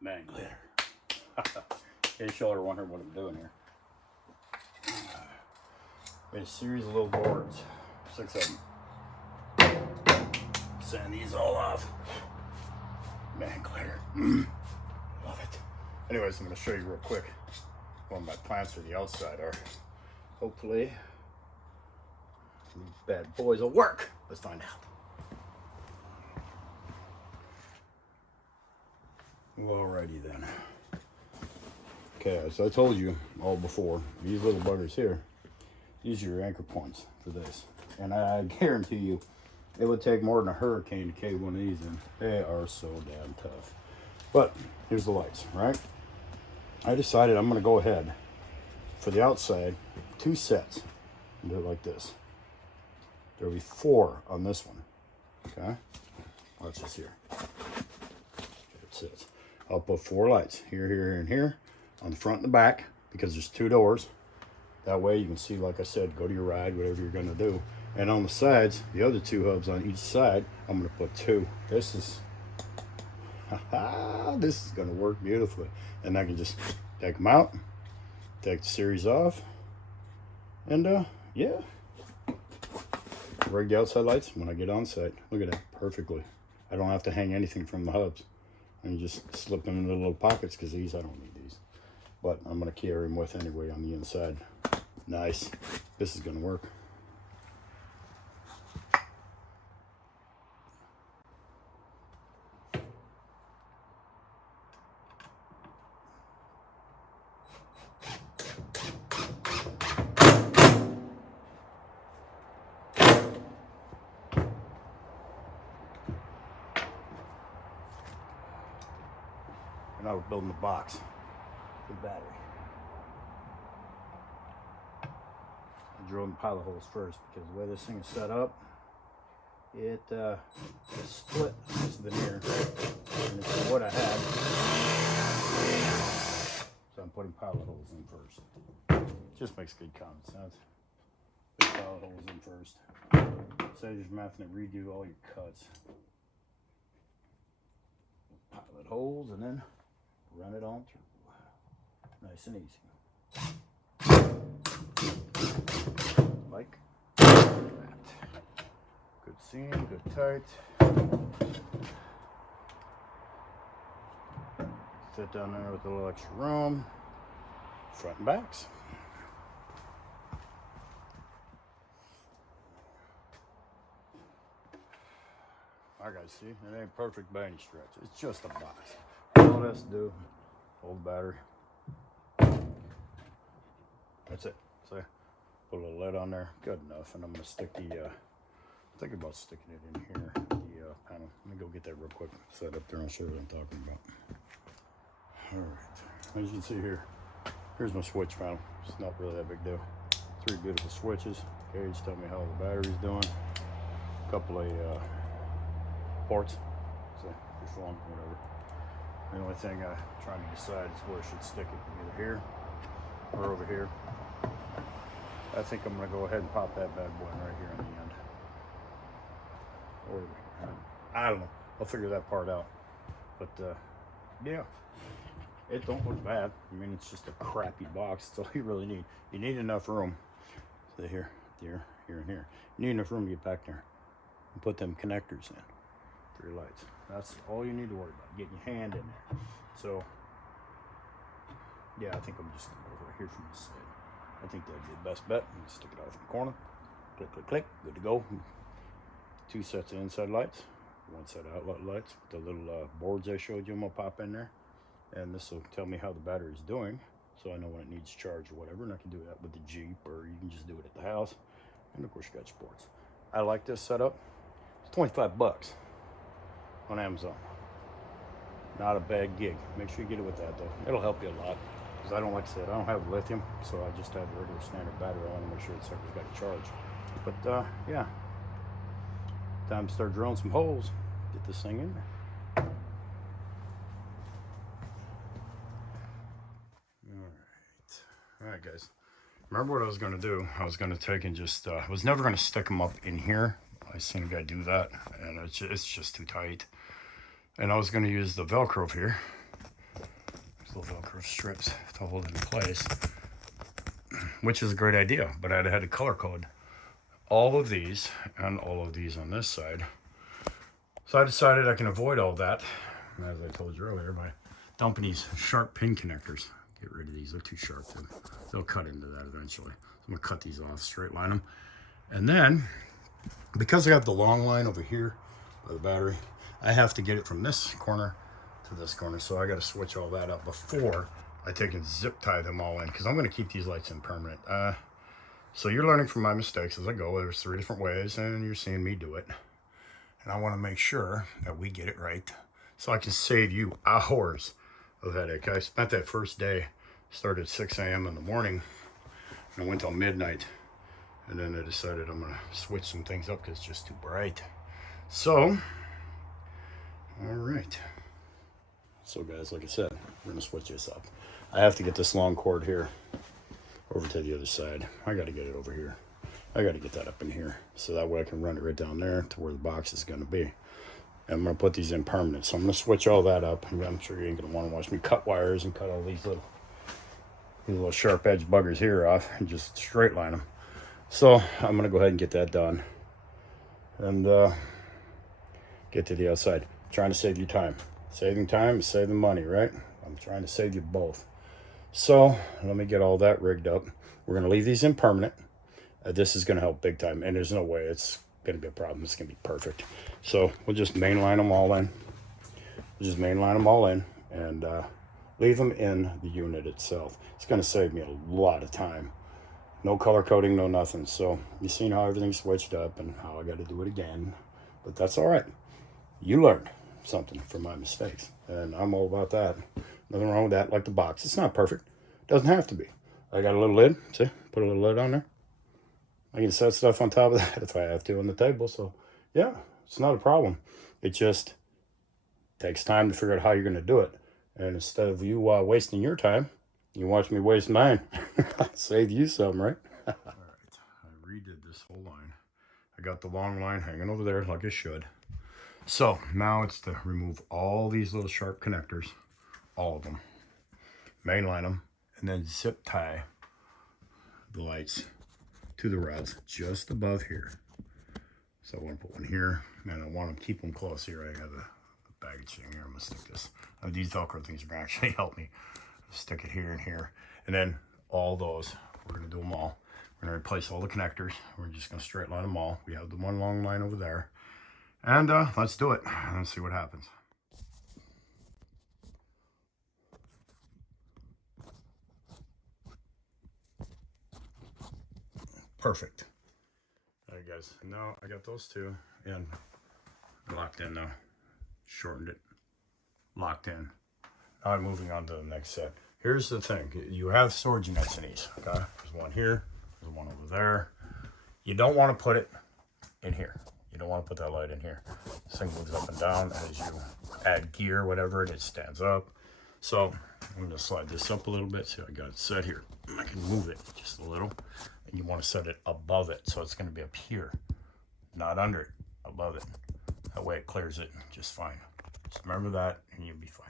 Man, glitter. In case y'all are wondering what I'm doing here. Made a series of little boards. 6 of them. Sand these all off. Man, glitter. Love it. Anyways, I'm going to show you real quick what my plans for the outside are. Hopefully, these bad boys will work. Let's find out. Alrighty then. Okay, as I told you all before, these little buggers here, these are your anchor points for this. And I guarantee you, it would take more than a hurricane to cave one of these in. They are so damn tough. But here's the lights, right? I decided I'm going to go ahead for the outside, 2 sets, and do it like this. There'll be 4 on this one. Okay? Watch this here. It sits. I'll put 4 lights here, here, and here on the front and the back because there's 2 doors. That way you can see, like I said, go to your ride, whatever you're going to do. And on the sides, the other 2 hubs on each side, I'm going to put 2. This is going to work beautifully. And I can just take them out, take the series off, and yeah. Rig the outside lights when I get on site. Look at that, perfectly. I don't have to hang anything from the hubs. And just slip them into the little pockets because these, I don't need these. But I'm going to carry them with anyway on the inside. Nice. This is going to work. And now we're building the box, the battery. I drilled the pilot holes first because the way this thing is set up, it split this veneer, and it's what I had. So I'm putting pilot holes in first. Just makes good common sense. Put pilot holes in first. Saves you from having to redo all your cuts. Pilot holes and then run it on through. Nice and easy. Like that. Good seam, good tight. Sit down there with a little extra room. Front and backs. Like I see, it ain't perfect by any stretch. It's just a box. All it has to do, hold the battery. That's it. So put a little lead on there, good enough. And I'm gonna stick the, think about sticking it in here, the panel. Let me go get that real quick. Set up there, I'll show you what I'm talking about. All right, as you can see here, Here's my switch panel. It's not really that big deal. 3 beautiful switches. Gauge tell me how the battery's doing. A couple of ports. So just one, whatever. The only thing I'm trying to decide is where I should stick it. Either here or over here. I think I'm going to go ahead and pop that bad boy right here in the end. Or I don't know. I'll figure that part out. But yeah, it don't look bad. I mean, it's just a crappy box. That's all you really need. You need enough room. So here, here, here, and here. You need enough room to get back there and put them connectors in. 3 lights. That's all you need to worry about. Getting your hand in there. So yeah, I think I'm just going to go over here from this side. I think that'd be the best bet. Stick it off in the corner. Click, click, click. Good to go. 2 sets of inside lights. 1 set of outlet lights. The little boards I showed you, I'm going to pop in there. And this will tell me how the battery's doing. So I know when it needs charge or whatever. And I can do that with the Jeep, or you can just do it at the house. And of course you got your ports. I like this setup. It's 25 bucks on Amazon. Not a bad gig. Make sure you get it with that though. It'll help you a lot. Because I don't, like I said, I don't have lithium, so I just have a regular standard battery. I want to make sure the sucker's got a charge. But yeah, time to start drilling some holes. Get this thing in there. All right, guys. Remember what I was going to do? I was going to take and just, I was never going to stick them up in here. I seen a guy do that, and it's just too tight. And I was going to use the Velcro here. Little Velcro strips to hold it in place, which is a great idea, but I'd had to color code all of these and all of these on this side. So I decided I can avoid all that, as I told you earlier, by dumping these sharp pin connectors. Get rid of these, they're too sharp. They'll cut into that eventually. So I'm gonna cut these off, straight line them. And then, because I got the long line over here by the battery, I have to get it from this corner to this corner, so I got to switch all that up before I take and zip tie them all in, because I'm going to keep these lights in permanent. So you're learning from my mistakes as I go. There's 3 different ways, and you're seeing me do it, and I want to make sure that we get it right so I can save you hours of headache. I spent that first day, started at 6 a.m. in the morning, and I went till midnight, and then I decided I'm going to switch some things up because it's just too bright. So all right. So guys, like I said, we're gonna switch this up. I have to get this long cord here over to the other side. I gotta get it over here. I gotta get that up in here, so that way I can run it right down there to where the box is gonna be. And I'm gonna put these in permanent. So I'm gonna switch all that up. I'm sure you ain't gonna wanna watch me cut wires and cut all these little sharp edge buggers here off and just straight line them. So I'm gonna go ahead and get that done and get to the outside. I'm trying to save you time. Saving time is saving money, right? I'm trying to save you both. So let me get all that rigged up. We're going to leave these in permanent. This is going to help big time, and there's no way it's going to be a problem. It's going to be perfect. So we'll just mainline them all in. We'll just mainline them all in and leave them in the unit itself. It's going to save me a lot of time. No color coding, no nothing. So you've seen how everything's switched up and how I got to do it again. But that's all right. You learned something from my mistakes, and I'm all about that. Nothing wrong with that. Like the box, it's not perfect. Doesn't have to be. I got a little lid. See, put a little lid on there. I can set stuff on top of that if I have to on the table. So yeah, it's not a problem. It just takes time to figure out how you're going to do it. And instead of you wasting your time, you watch me waste mine. Save you some, right? All right, I redid this whole line. I got the long line hanging over there like I should. So now it's to remove all these little sharp connectors, all of them, mainline them, and then zip tie the lights to the rods just above here. So I want to put one here, and I want to keep them close here. I have a baggage thing here. I'm going to stick this. These Velcro things are going to actually help me. Stick it here and here. And then all those, we're going to do them all. We're going to replace all the connectors. We're just going to straight line them all. We have the one long line over there. And let's do it. Let's see what happens. Perfect. All right, guys. Now I got those two in, locked in now. Shortened it. Locked in. Now I'm moving on to the next set. here's the thing. You have storage units in these, okay? There's one here, there's one over there. You don't want to put it in here. You don't want to put that light in here. This thing moves up and down as you add gear, whatever, it stands up. So I'm going to slide this up a little bit. See, I got it set here. I can move it just a little. And you want to set it above it. So it's going to be up here, not under it, above it. That way it clears it just fine. Just remember that and you'll be fine.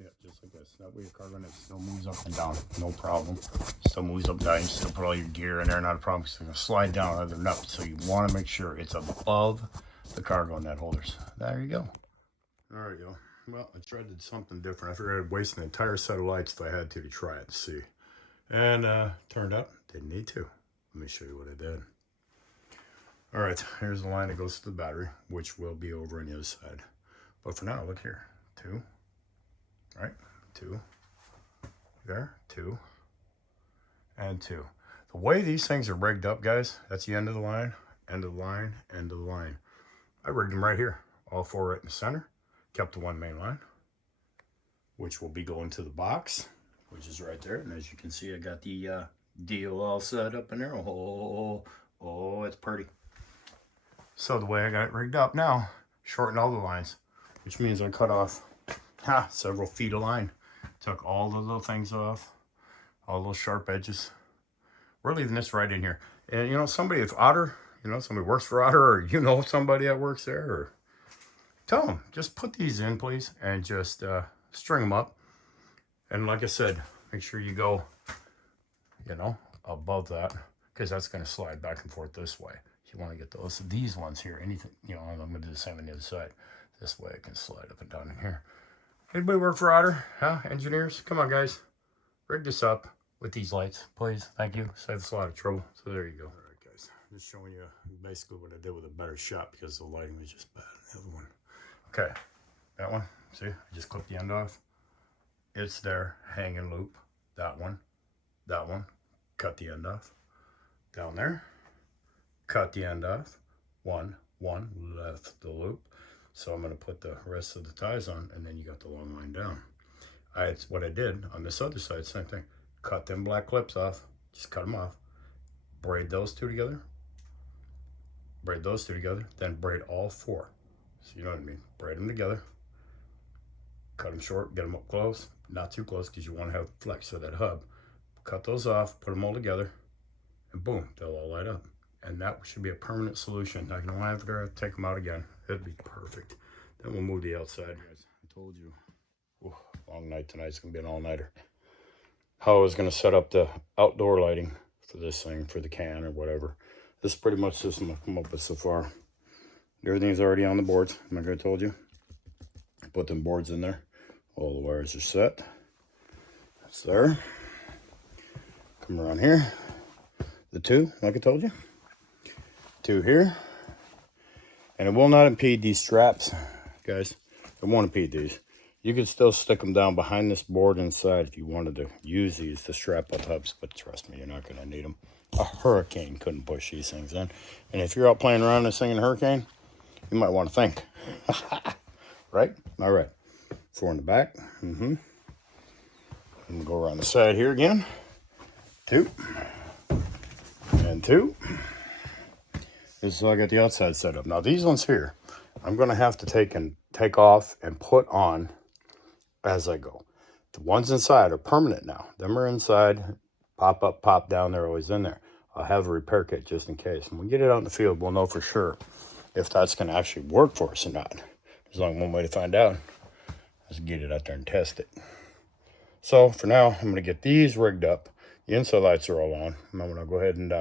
Yeah, just like this. That way your car it still moves up and down. No problem. Still moves up and down. You still put all your gear in there, not a problem. It's going to slide down other nuts. So you want to make sure it's above the cargo net holders. There you go. All right, y'all. Well, I tried to do something different. I figured I'd waste an entire set of lights if I had to try it and see. And turned out, didn't need to. Let me show you what I did. All right, here's the line that goes to the battery, which will be over on the other side. But for now, look here. 2. Right? 2. There. 2. And 2. The way these things are rigged up, guys, that's the end of the line, end of the line, end of the line. I rigged them right here. All 4 right in the center. Kept the one main line, which will be going to the box, which is right there. And as you can see, I got the deal all set up in there. Oh, it's pretty. So the way I got it rigged up now, shortened all the lines, which means I cut off several feet of line. Took all the little things off, all those sharp edges. We're leaving this right in here. And you know, somebody at OTTER, you know, somebody works for OTTER, or you know somebody that works there, or tell them, just put these in, please, and just string them up. And like I said, make sure you go, you know, above that, because that's going to slide back and forth this way. You want to get these ones here, anything, you know, I'm going to do the same on the other side. This way it can slide up and down in here. Anybody work for OTTER? Huh? Engineers? Come on, guys. Rig this up with these lights, please. Thank you. Saves us a lot of trouble. So there you go. All right, guys. Just showing you basically what I did with a better shot because the lighting was just bad. The other one. Okay. That one. See? I just clipped the end off. It's there. Hanging loop. That one. That one. Cut the end off. Down there. Cut the end off. One. Left the loop. So I'm going to put the rest of the ties on, and then you got the long line down. It's what I did on this other side, same thing. Cut them black clips off, just cut them off. Braid those two together. Braid those two together, then braid all 4. So you know what I mean. Braid them together. Cut them short, get them up close. Not too close because you want to have flex for that hub. Cut those off, put them all together, and boom, they'll all light up. And that should be a permanent solution. I can have to take them out again. It'd be perfect. Then we'll move the outside. Guys, I told you. Ooh, long night tonight. It's going to be an all-nighter. How I was going to set up the outdoor lighting for this thing, for the can or whatever. This is pretty much the system I've come up with so far. Everything's already on the boards, like I told you. Put them boards in there. All the wires are set. That's there. Come around here. The 2, like I told you. 2 here. And it will not impede these straps, guys. It won't impede these. You can still stick them down behind this board inside if you wanted to use these to strap up hubs, but trust me, you're not going to need them. A hurricane couldn't push these things in. And if you're out playing around this thing in a hurricane, you might want to think. Right? All right. 4 in the back. And go around the side here again. 2. And 2. This is how I got the outside set up. Now these ones here, I'm going to have to take off and put on as I go. The ones inside are permanent now. Them are inside, pop up, pop down. They're always in there. I'll have a repair kit just in case. When we get it out in the field, we'll know for sure if that's going to actually work for us or not. There's only one way to find out. Is get it out there and test it. So for now, I'm going to get these rigged up. The inside lights are all on. I'm going to go ahead and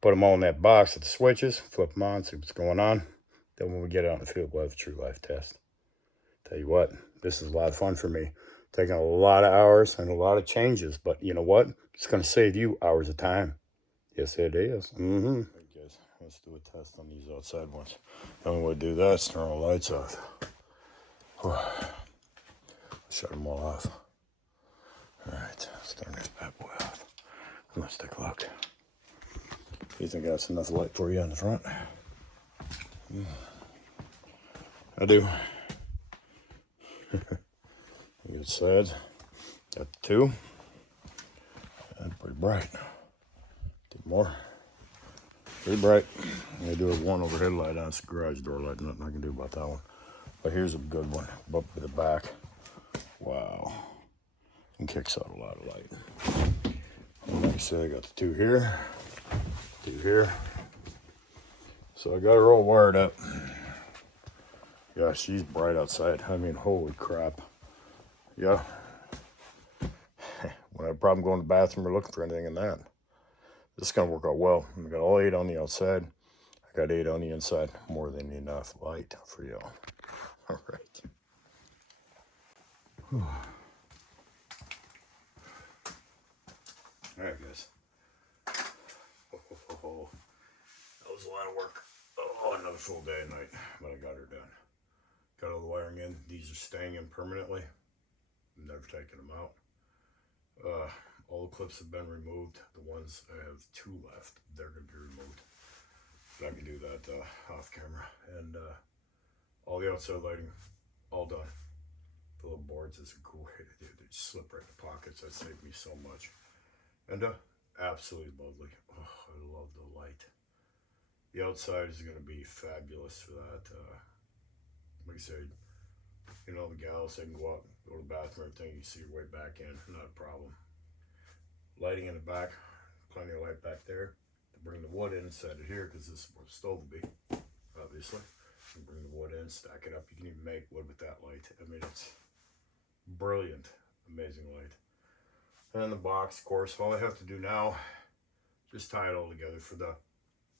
put them all in that box with the switches, flip them on, see what's going on. Then when we get out in the field, we'll have a true life test. Tell you what, this is a lot of fun for me. Taking a lot of hours and a lot of changes, but you know what? It's going to save you hours of time. Yes, it is. Right, guys, let's do a test on these outside ones. Then we'll do that, turn all the lights off. Shut them all off. All right, let's turn this bad boy off. Let's take a look. You think that's enough light for you on the front? I do. Good sides. Got 2. That's pretty bright. 2 more. Pretty bright. I'm gonna do a 1 overhead light on. It's a garage door light. Nothing I can do about that one. But here's a good one. Up to the back. Wow. And kicks out a lot of light. And like I said, I got the 2 here. 2 here. So I got her all wired up. Yeah, she's bright outside. I mean, holy crap. Yeah. When I have a problem going to the bathroom or looking for anything in that. This is going to work out well. I got all 8 on the outside. I got 8 on the inside. More than enough light for y'all. All right. All right, guys. Oh, that was a lot of work. Oh, another full day and night, but I got her done. Got all the wiring in. These are staying in permanently. I'm never taking them out. All the clips have been removed. The ones I have 2 left, they're going to be removed. But I can do that off camera. And all the outside lighting, all done. The little boards is a cool way to do it. They just slip right in the pockets. That saved me so much. And absolutely lovely. Oh, I love the light. The outside is going to be fabulous for that. Like I said, you know, the gals, they can go out, go to the bathroom, everything, you see your way back in, not a problem. Lighting in the back, plenty of light back there. To bring the wood in, set it here, because this is where the stove will be, obviously. You bring the wood in, stack it up. You can even make wood with that light. I mean, it's brilliant, amazing light. And then the box, of course, all I have to do now, just tie it all together for the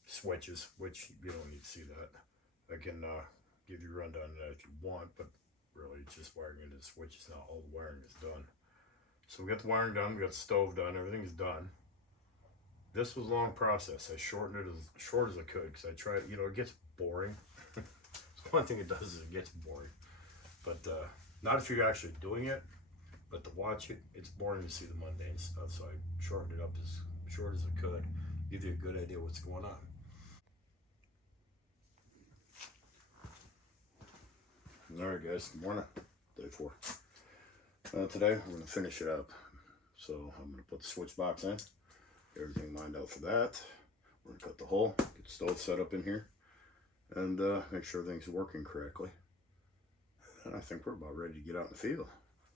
switches, which you don't need to see that. I can give you a rundown of that if you want, but really it's just wiring into the switches now. All the wiring is done. So we got the wiring done, we got the stove done, everything's done. This was a long process. I shortened it as short as I could because I tried, you know, it gets boring. One thing it does is it gets boring. But not if you're actually doing it, but to watch it, it's boring to see the mundane stuff. So I shortened it up as short as I could, give you a good idea what's going on. All right, guys, good morning. Day 4. Today, we're going to finish it up. So I'm going to put the switch box in. Everything lined out for that. We're going to cut the hole, get the stove set up in here, and make sure everything's working correctly. And I think we're about ready to get out in the field.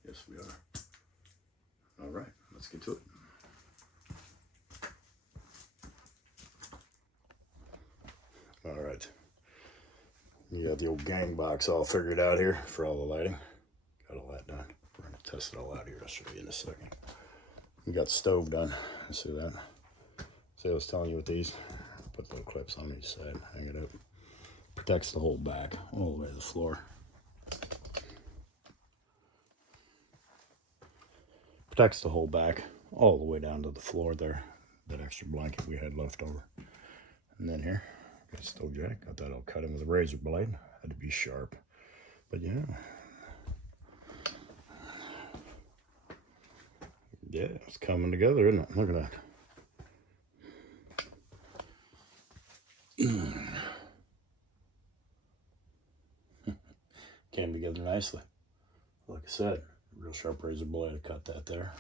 Yes, we are. All right, let's get to it. All right. You got the old gang box all figured out here for all the lighting. Got all that done. We're going to test it all out here. I'll show you in a second. We got the stove done. See that? See, I was telling you with these, put little clips on each side, hang it up. Protects the whole back, all the way to the floor. Protects the whole back, all the way down to the floor there. That extra blanket we had left over. And then here, got a stove jack. Got that all cut in with a razor blade. Had to be sharp. But yeah. Yeah, it's coming together, isn't it? Look at that. Came together nicely. Like I said, real sharp razor blade to cut that there.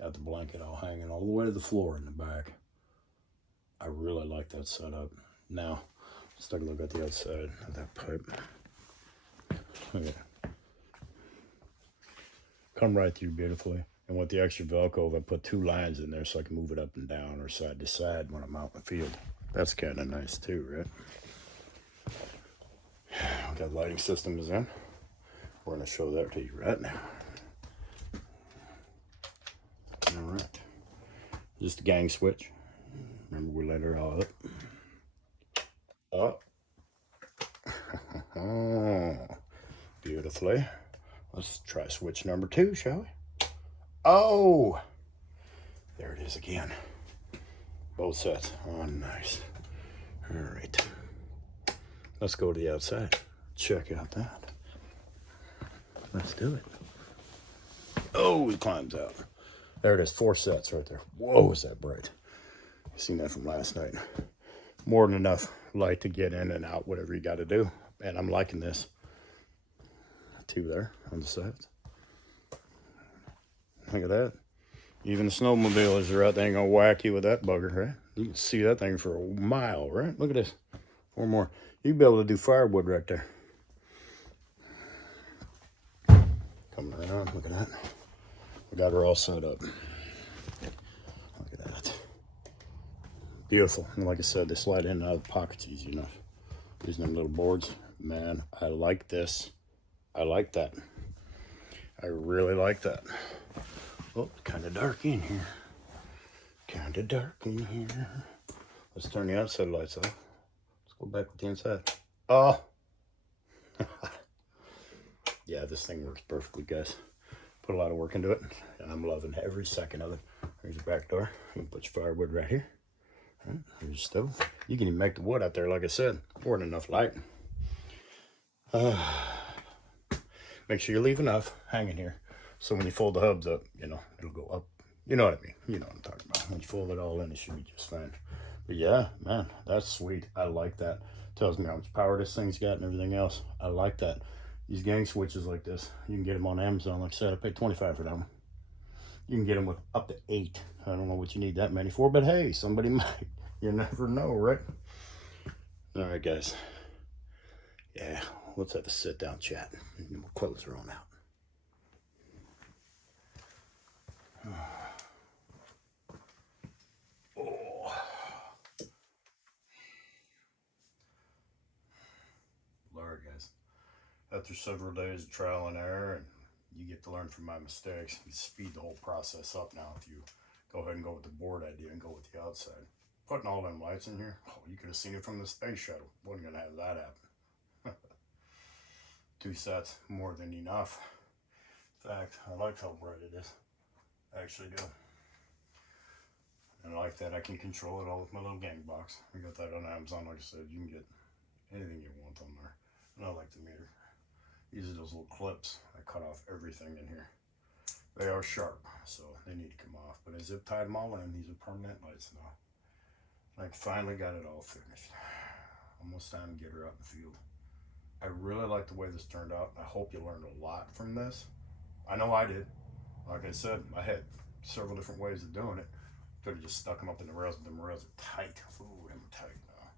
Got the blanket all hanging all the way to the floor in the back. I really like that setup. Now, let's take a look at the outside of that pipe. Okay. Come right through beautifully. And with the extra Velcro, I put 2 lines in there so I can move it up and down or side to side when I'm out in the field. That's kind of nice too, right? That lighting system is in. We're going to show that to you right now. All right. Just a gang switch. Remember, we let her all up. Oh, beautifully. Let's try switch number 2, shall we? Oh, there it is again. Both sets. Oh, nice. All right. Let's go to the outside. Check out that. Let's do it. Oh, he climbs out. There it is. 4 sets right there. Whoa, is that bright. Seen that from last night. More than enough light to get in and out, whatever you got to do. And I'm liking this. 2 there on the sides. Look at that. Even the snowmobilers are out there, ain't gonna whack you with that bugger, right? You can see that thing for a mile, right? Look at this. 4 more. You'd be able to do firewood right there. Coming around, look at that. We got her all set up. Look at that. Beautiful. And like I said, they slide in and out of the pockets easy enough. Using them little boards. Man, I like this. I like that. I really like that. Oh, kind of dark in here. Kind of dark in here. Let's turn the outside lights off. Let's go back with the inside. Oh. Yeah, this thing works perfectly, guys. Put a lot of work into it, and I'm loving every second of it. There's your back door. You can put your firewood right here. Right, here's your stove. You can even make the wood out there, like I said. More than enough light. Make sure you leave enough hanging here, so when you fold the hubs up, you know, it'll go up. You know what I mean. You know what I'm talking about. When you fold it all in, it should be just fine. But yeah, man, that's sweet. I like that. Tells me how much power this thing's got and everything else. I like that. These gang switches like this, you can get them on Amazon. Like I said, I paid $25 for them. You can get them with up to 8. I don't know what you need that many for, but hey, somebody might. You never know, right? All right, guys. Yeah, let's have a sit-down chat, and we'll close her on out. Oh. Lord, guys. After several days of trial and error, and you get to learn from my mistakes, you speed the whole process up now if you go ahead and go with the board idea and go with the outside. Putting all them lights in here, oh, you could have seen it from the space shuttle. Wasn't going to have that happen. 2 sets, more than enough. In fact, I like how bright it is. I actually do. And I like that I can control it all with my little gang box. I got that on Amazon. Like I said, you can get anything you want on there. And I like the meter. These are those little clips. I cut off everything in here. They are sharp, so they need to come off. But I zip tied them all in. These are permanent lights now. I finally got it all finished. Almost time to get her out in the field. I really like the way this turned out. I hope you learned a lot from this. I know I did. Like I said, I had several different ways of doing it. Could have just stuck them up in the rails, but the rails are tight. Ooh, them are tight now.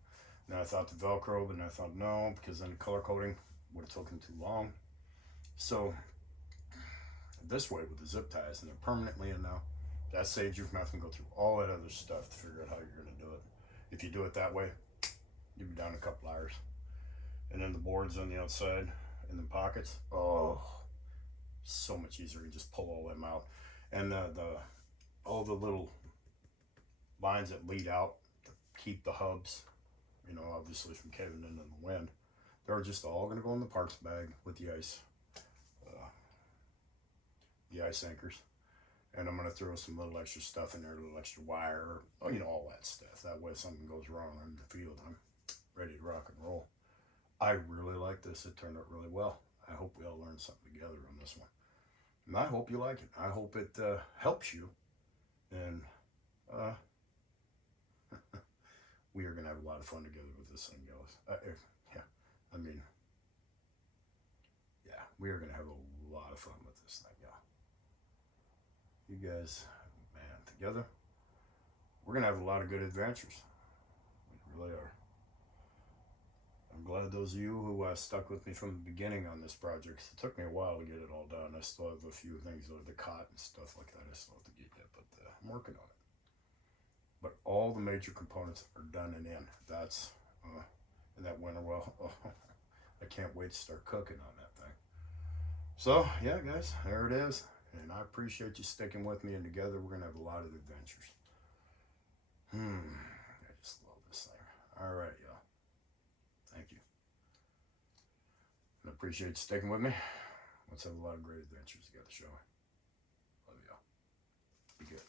Then I thought the Velcro, but then I thought no, because then the color coding would have taken too long. So this way with the zip ties, and they're permanently in now, that saves you from having to go through all that other stuff to figure out how you're going to do it. If you do it that way, you'll be down a couple hours. And then the boards on the outside in the pockets, oh, so much easier. You just pull all them out. And all the little lines that lead out to keep the hubs, you know, obviously from caving into the wind, they're just all going to go in the parts bag with the ice anchors. And I'm going to throw some little extra stuff in there, a little extra wire, you know, all that stuff. That way if something goes wrong in the field, I'm ready to rock and roll. I really like this. It turned out really well. I hope we all learned something together on this one. And I hope you like it. I hope it helps you. And we are going to have a lot of fun together with this thing, guys. We are going to have a lot of fun with this thing, y'all. You guys, man, together, we're going to have a lot of good adventures. We really are. I'm glad those of you who stuck with me from the beginning on this project. It took me a while to get it all done. I still have a few things, like the cot and stuff like that, I still have to get yet, but I'm working on it. But all the major components are done and in. That's, and that went well. Oh, I can't wait to start cooking on that thing. So, yeah, guys, there it is. And I appreciate you sticking with me, and together we're going to have a lot of adventures. I just love this thing. All right, y'all. Thank you. And I appreciate you sticking with me. Let's have a lot of great adventures together, shall we? Love y'all. Be good.